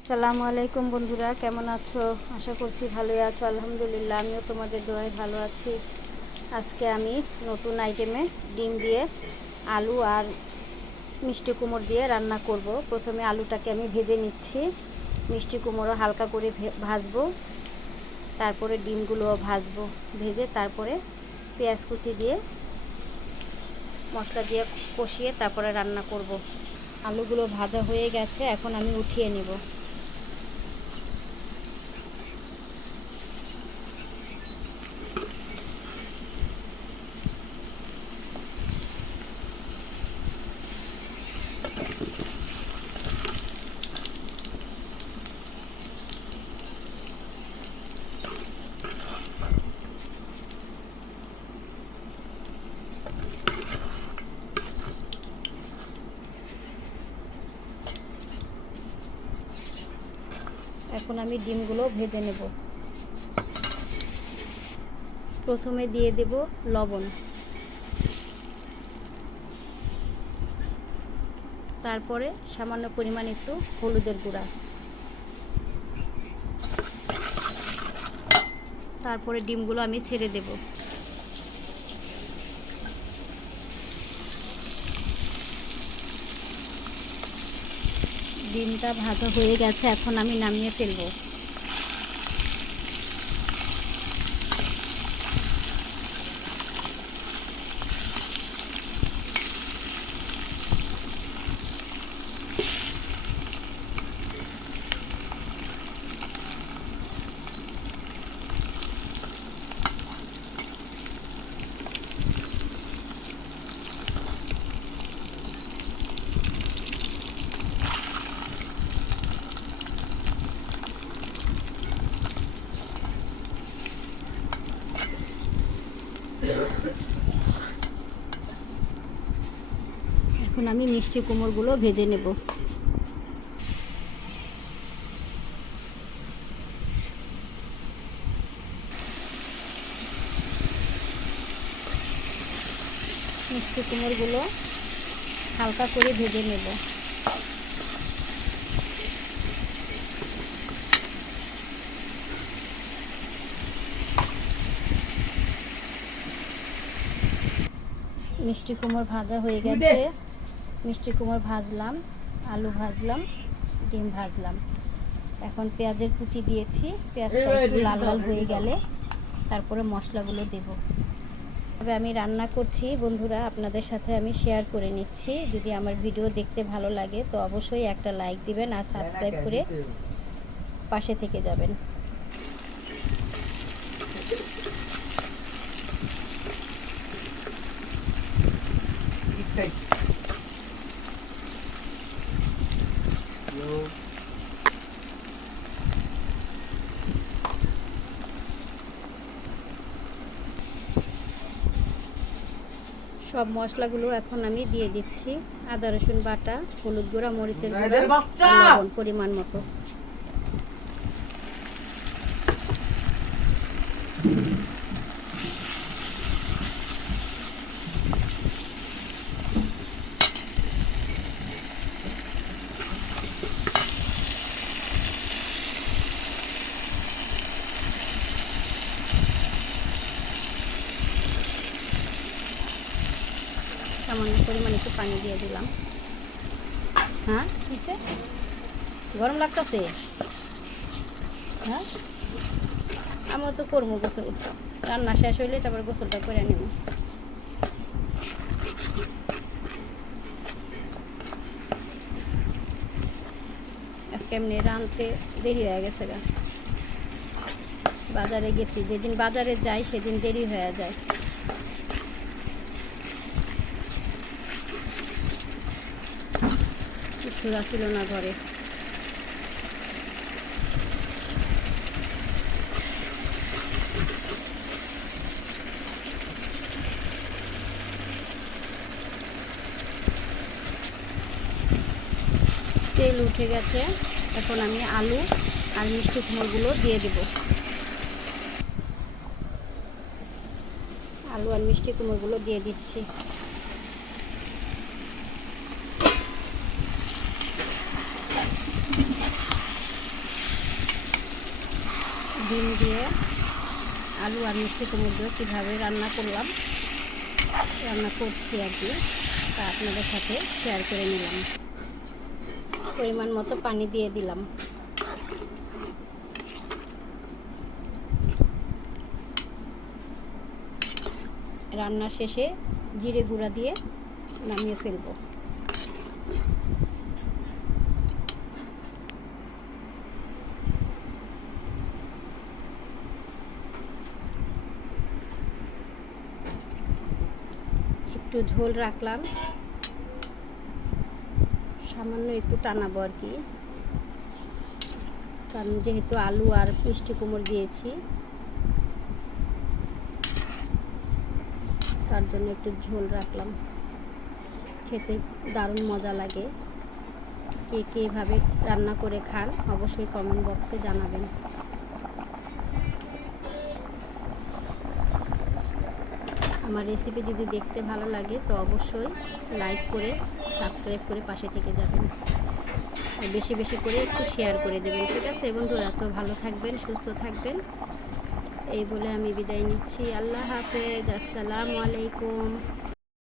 আসসালামু আলাইকুম বন্ধুরা, কেমন আছো? আশা করছি ভালোই আছো। আলহামদুলিল্লাহ, আমিও তোমাদের দোয়ায় ভালো আছি। আজকে আমি নতুন আইটেমে ডিম দিয়ে আলু আর মিষ্টি কুমড়ো দিয়ে রান্না করব। প্রথমে আলুটাকে আমি ভেজে নিচ্ছি, মিষ্টি কুমড়ো হালকা করে ভাজবো, তারপরে ডিমগুলোও ভাজবো। ভেজে তারপরে পেঁয়াজ কুচি দিয়ে মশলা দিয়ে কষিয়ে তারপরে রান্না করব। আলুগুলো ভাজা হয়ে গেছে, এখন আমি উঠিয়ে নেব। এখন আমি ডিমগুলো ভেজে নেব। প্রথমে দিয়ে দেব লবণ, তারপরে সামান্য পরিমাণ একটু হলুদের গুঁড়া, তারপরে ডিমগুলো আমি ছেড়ে দেব। ডিমটা ভাজা হয়ে গেছে, এখন আমি নামিয়ে ফেলবো। এখন আমি মিষ্টি কুমড়োগুলো ভেজে নেব। মিষ্টি কুমড়োগুলো হালকা করে ভেজে নেব। মিষ্টি কুমড়ো ভাজা হয়ে গেছে। মিষ্টি কুমড়ো ভাজলাম, আলু ভাজলাম, ডিম ভাজলাম। এখন পেঁয়াজের কুচি দিয়েছি। পেঁয়াজটা একটু লাল লাল হয়ে গেলে তারপরে মশলাগুলো দেব। তবে আমি রান্না করছি বন্ধুরা, আপনাদের সাথে আমি শেয়ার করে নিচ্ছি। যদি আমার ভিডিও দেখতে ভালো লাগে তো অবশ্যই একটা লাইক দিবেন আর সাবস্ক্রাইব করে পাশে থেকে যাবেন। সব মশলাগুলো এখন আমি দিয়ে দিচ্ছি। আদা রসুন বাটা, হলুদ গুঁড়া, মরিচের গুঁড়া, লবণ পরিমাণ মতো। সামান্য পরিমাণ একটু পানি দিয়ে দিলাম। হ্যাঁ, ঠিক আছে, গরম লাগতেছে। হ্যাঁ, আমিও তো করবো গোসল, রান্না শেষ হইলে তারপর গোসলটা করে নেব। আজকে এমনি রাঁধতে দেরি হয়ে গেছে, বাজারে গেছি। যেদিন বাজারে যাই সেদিন দেরি হয়ে যায়। কিছু ছিল না ঘরে। তেল উঠে গেছে, এখন আমি আলু আর মিষ্টি কুমড়োগুলো দিয়ে দেব। আলু আর মিষ্টি কুমড়োগুলো দিয়ে দিচ্ছি। ডিম দিয়ে আলু আর মিষ্টি কুমড়ো দিয়ে কীভাবে রান্না করছি আর কি, তা আপনাদের সাথে শেয়ার করে নিলাম। পরিমাণ মতো পানি দিয়ে দিলাম। রান্নার শেষে জিরে গুঁড়া দিয়ে নামিয়ে ফেলবো। একটু ঝোল রাখলাম, সামান্য একটু টানাবো আর কি, কারণ যেহেতু আলু আর মিষ্টি কুমড়ো দিয়েছি তার জন্য একটু ঝোল রাখলাম। খেতে দারুণ মজা লাগে। কে কে এভাবে রান্না করে খান অবশ্যই কমেন্ট বক্সে জানাবেন। আমার রেসিপি যদি দেখতে ভালো লাগে তো অবশ্যই লাইক করে সাবস্ক্রাইব করে পাশে থেকে যাবেন, আর বেশি বেশি করে একটু শেয়ার করে দেবেন। ঠিক আছে বন্ধুরা, তো ভালো থাকবেন, সুস্থ থাকবেন, এই বলে আমি বিদায় নিচ্ছি। আল্লাহ হাফেজ, আসসালামু আলাইকুম।